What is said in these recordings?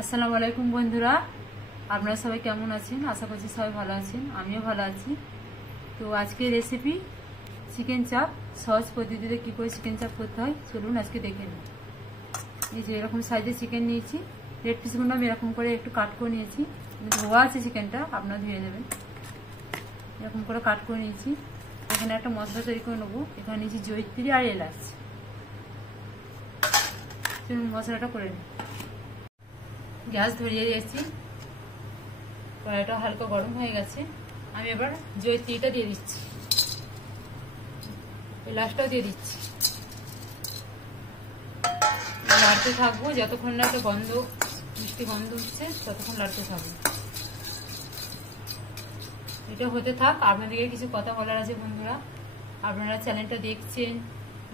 আসসালামু আলাইকুম বন্ধুরা, আপনারা সবাই কেমন আছেন? আশা করছি সবাই ভালো আছেন, আমিও ভালো আছি। তো আজকের রেসিপি চিকেন চাপ। সহজ পদ্ধতিতে কী করে চিকেন চাপ করতে হয় চলুন আজকে দেখে নিই। এই যে এরকম সাইজের চিকেন নিয়েছি, লেগ পিসগুলো আমি এরকম করে একটু কাট করে নিয়েছি। ধোয়া আছে চিকেনটা, আপনারা ধুয়ে নেবেন। এরকম করে কাট করে নিয়েছি। এখানে একটা মশলা তৈরি করে নেবো। এখানে নিয়েছি জয়িত্রী আর এলাচ। চলুন মশলাটা করে নিই। গ্যাস ধরিয়ে দিয়েছি, কড়াইটা হালকা গরম হয়ে গেছে। আমি এবার জয়িত্রীটা দিয়ে দিচ্ছি, এলাচটাও দিয়ে দিচ্ছি। লাড়তে থাকবো যতক্ষণ না একটা গন্ধ, মিষ্টি গন্ধ উঠছে ততক্ষণ লাড়তে থাকবো। এটা হতে থাক। আপনাদেরকে কিছু কথা বলার আছে বন্ধুরা। আপনারা চ্যানেলটা দেখছেন,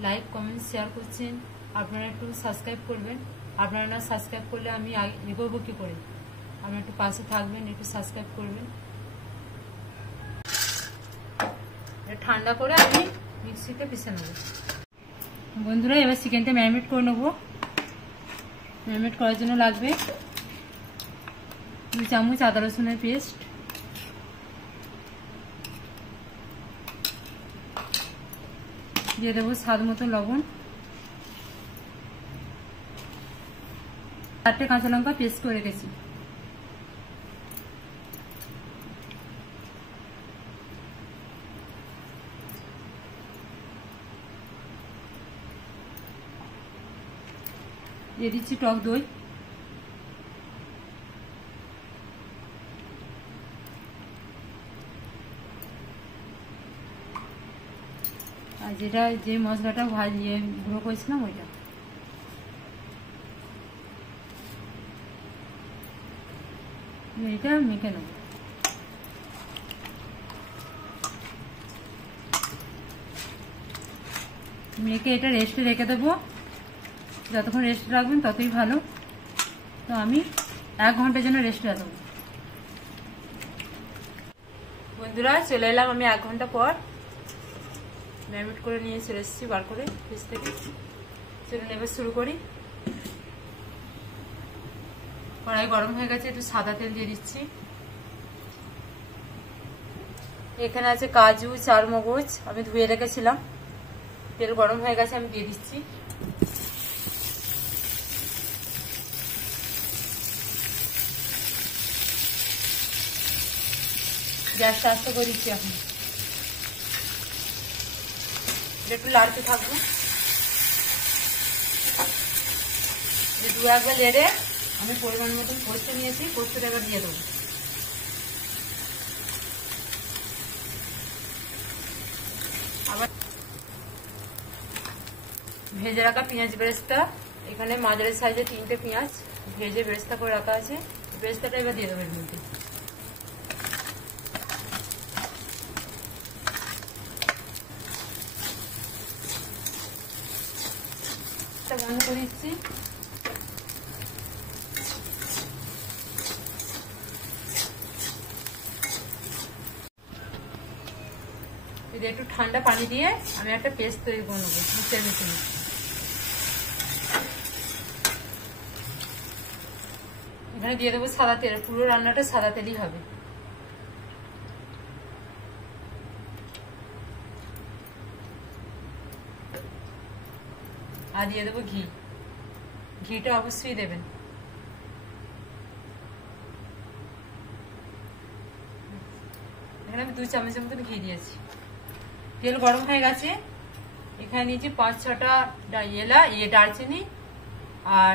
লাইক কমেন্ট শেয়ার করছেন, আপনারা একটু সাবস্ক্রাইব করবেন। আপনারা না সাবস্ক্রাইব করলে আমি এগোবো কি করে? আপনারা একটু পাশে থাকবেন, একটু সাবস্ক্রাইব করবেন। ঠান্ডা করে আমি মিক্সিতে পিষে নেব বন্ধুরা। এবার চিকেনটা ম্যারিনেট করে নেবো। ম্যারিনেট করার জন্য লাগবে 2 চামচ আদা রসুনের পেস্ট, দিয়ে দেবো স্বাদ মতো লবণ, 4টে কাঁচা লঙ্কা পেস্ট করে রেখেছি, দিয়ে দিচ্ছি টক দই, আর যে মশলাটা ভাজিয়ে গুঁড়ো করেছিলাম ওইটা। এটা মেখে নেব। মেখে এটা রেস্টে রেখে দেবো। যতক্ষণ রেস্ট রাখবেন ততই ভালো। তো আমি 1 ঘন্টার জন্য রেস্ট রাখবো বন্ধুরা। চলে এলাম আমি 1 ঘন্টা পর। ম্যারিনেট করে নিয়ে চলে এসেছি বার করে ফ্রিজ থেকে। চলুন এবার শুরু করি। কড়াই গরম হয়ে গেছে, একটু সাদা তেল দিয়ে দিচ্ছি। এখানে আছে কাজু, চারমগজ, আমি ধুয়ে রেখেছিলাম। তেল গরম হয়ে গেছে, আমি দিয়ে দিচ্ছি। গ্যাসটা আস্তে করে দিচ্ছি এখন। একটু লাড়তে থাকবো। 2-1 বার লেড়ে আমি পরিমাণ মতন পোস্ত নিয়েছি, পোস্তটা এবার দিয়ে দেবো। আবার ভেজে রাখা পেঁয়াজ বেরেস্তা, এখানে মাঝারি সাইজে 3টে পেঁয়াজ ভেজে বেরেস্তা করে রাখা আছে। বেরেস্তাটা এবার দিয়ে দেবো এর মধ্যে। বন্ধ করে দিচ্ছি। একটু ঠান্ডা পানি দিয়ে আমি একটা পেস্ট তৈরি করে নেবো মিক্সার মেশিনে। এখানে দিয়ে দেবো সাদা তেল, পুরো রান্নাটা সাদা তেলই হবে। আর দিয়ে দেবো ঘি। ঘিটা অবশ্যই দেবেন। এখানে আমি 2 চামচের মতন ঘি দিয়েছি। তেল গরম হয়ে গেছে। এখানে নিয়েছি 5-6টা দারচিনি আর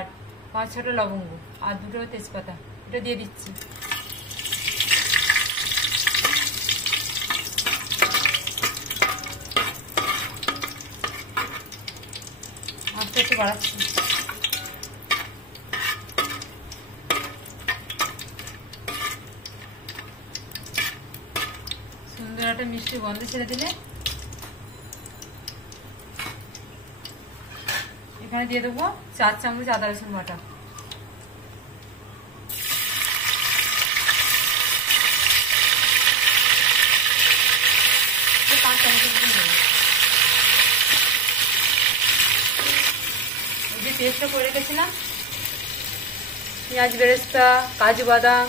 5-6টা লবঙ্গ আর 2টো তেজপাতা, এটা দিয়ে দিচ্ছি। আস্তে আস্তে বাড়াচ্ছি। সুন্দর একটা মিষ্টি গন্ধ ছেড়ে দিলে এখানে দিয়ে দেবো 4 চামচ আদা রসুন বাটা। পেস্টটা করে রেখেছিলাম পেঁয়াজ বেরেস্তা, কাজু বাদাম,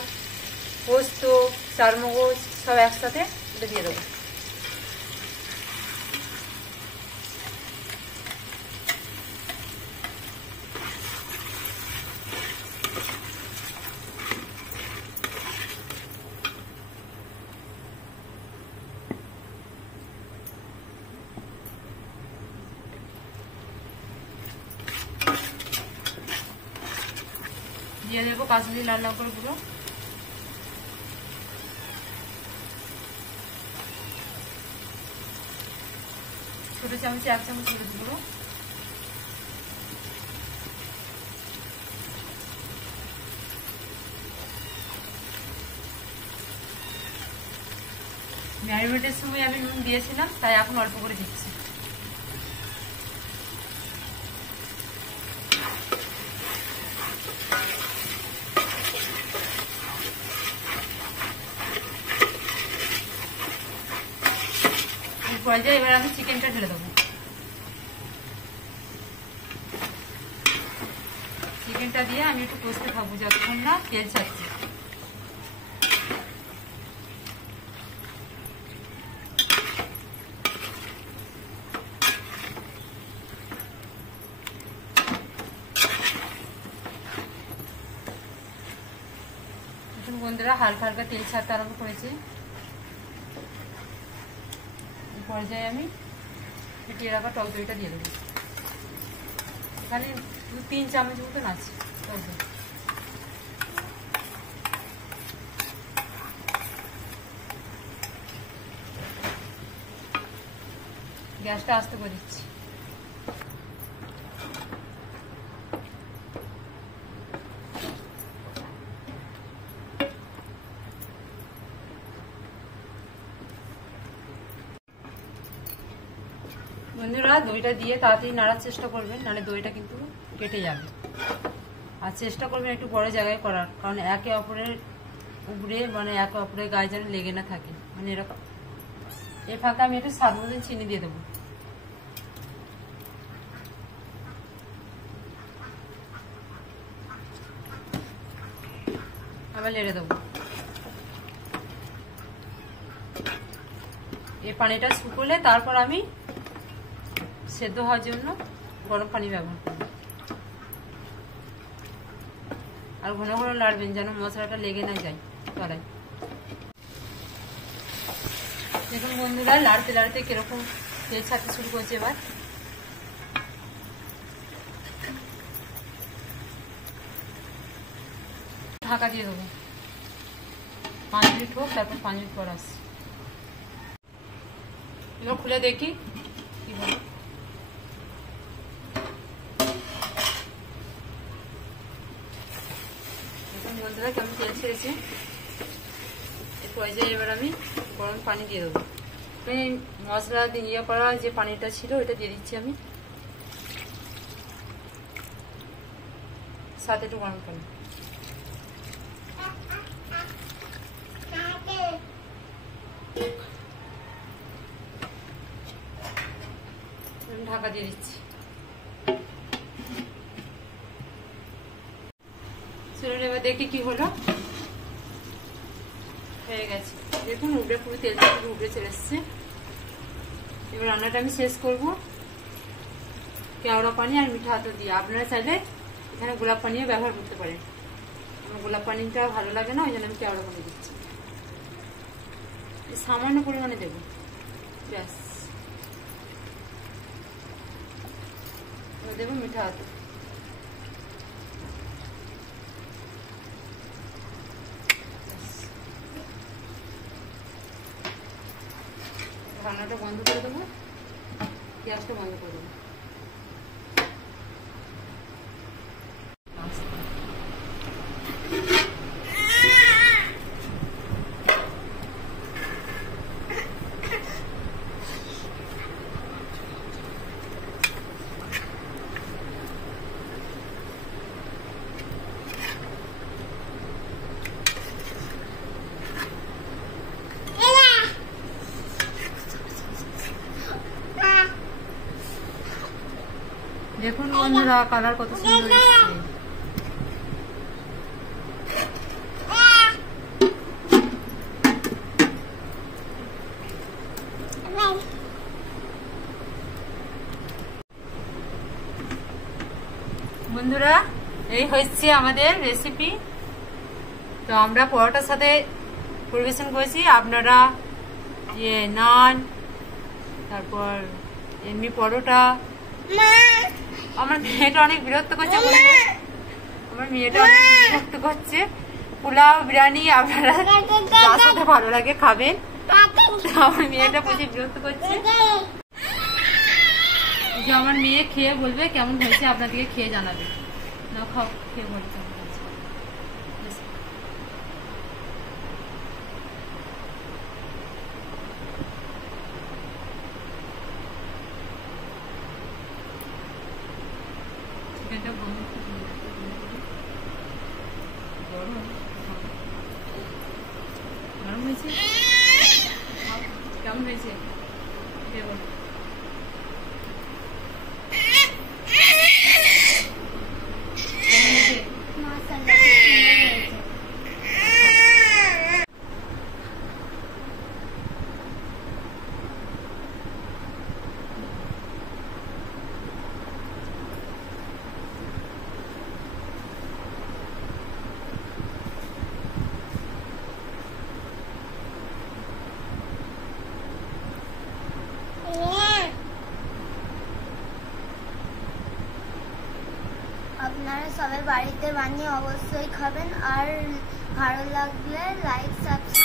পোস্ত, চারমগজ সব একসাথে এটা দিয়ে দেবো। দিয়ে দেবো কাশ্মীরি লাল লঙ্কার গুঁড়ো, ছোট চামচে 1 চামচ হলুদ গুঁড়ো, ম্যারিনেটের সময় আমি নুন দিয়েছিলাম, তাই এখন অল্প করে দিচ্ছি। পর্যায়ে এবার আমি চিকেনটা ঢেলে দেবো। চিকেনটা দিয়ে আমি একটু কষতে থাকবো যতক্ষণ না তেল ছাড়ছে। এখন বন্ধুরা হালকা হালকা তেল ছাড়তে আরম্ভ করেছে। পর্যায়ে আমি ফেটিয়ে রাখা টক দইটা দিয়ে দেবো। এখানে 2-3 চামচ মতন আছে টক দই। গ্যাসটা আস্তে করে দিচ্ছি। বন্ধুরা দইটা দিয়ে তাড়াতাড়ি নাড়ার চেষ্টা করবেন, নাহলে দইটা কিন্তু কেটে যাবে। আর চেষ্টা করবেন একটু বড় জায়গায় করার, কারণ একে অপরের উপরে মানে একে অপরের গায়ে যেন লেগে না থাকে, মানে এরকম। এর ফাঁকে আমি একটু স্বাদ মতন চিনি দিয়ে দেবো। আবার লেড়ে দেবো। এই পানিটা শুকোলে তারপর আমি সেদ্ধ হওয়ার জন্য গরম পানি ব্যবহার করব। আর ঘন ঘন নাড়বেন যেন মশলাটা লেগে না যায় তলায়। দেখুন বন্ধুরা লাড়তে লাড়তে কিরকম তেল ছাড়তে শুরু করছে। এবার ঢাকা দিয়ে দেবো। 5 মিনিট হোক, তারপর 5 মিনিট পর আসছি। এবার খুলে দেখি কি হলো। বন্ধুরা কেমন তেল ছেড়েছে। এই পর্যায়ে এবার আমি গরম পানি দিয়ে দেবো। মশলা দিয়ে করা যে পানিটা ছিল ওইটা দিয়ে দিচ্ছি আমি, সাথে একটু গরম পানি। ঢাকা দিয়ে দিচ্ছি। চলুন এবার দেখি কি হলো। হয়ে গেছে দেখুন, উপরে পুরো তেলটা পুরো উপরে চলে এসছে। এবার রান্নাটা আমি শেষ করব কেওড়া পানি আর মিঠা আতর দিয়ে। আপনারা চাইলে এখানে গোলাপ পানিও ব্যবহার করতে পারেন। আমার গোলাপ পানিটা ভালো লাগে না, ওই জন্য আমি কেওড়া পানি দিচ্ছি। সামান্য পরিমাণে দেবো, ব্যাস। দেবো মিঠা আতর। রান্নাটা বন্ধ করে দেবো, গ্যাসটা বন্ধ করে দেবো। দেখুন বন্ধুরা কালার কত সুন্দর এসেছে। বন্ধুরা, এই হচ্ছে আমাদের রেসিপি। তো আমরা পরোটার সাথে পরিবেশন করেছি। আপনারা নান, তারপর এমনি পরোটা। আমার মেয়েটা অনেক বিরক্ত করছে, আমার মেয়েটা অনেক বিরক্ত করছে। পোলাও, বিরিয়ানি আপনারা যার সাথে ভালো লাগে খাবেন। আমার মেয়েটা প্রচুর বিরক্ত করছে। যে আমার মেয়ে খেয়ে বলবে কেমন হয়েছে, আপনাদেরকে খেয়ে জানাবে। না খাও, খেয়ে বলবে কেমন হয়েছে। চিকেনটা গরম হয়েছে, কেমন হয়েছে খেয়ে বলবে। আপনারা সবাই বাড়িতে বানিয়ে অবশ্যই খাবেন, আর ভালো লাগলে লাইক, সাবস্ক্রাইব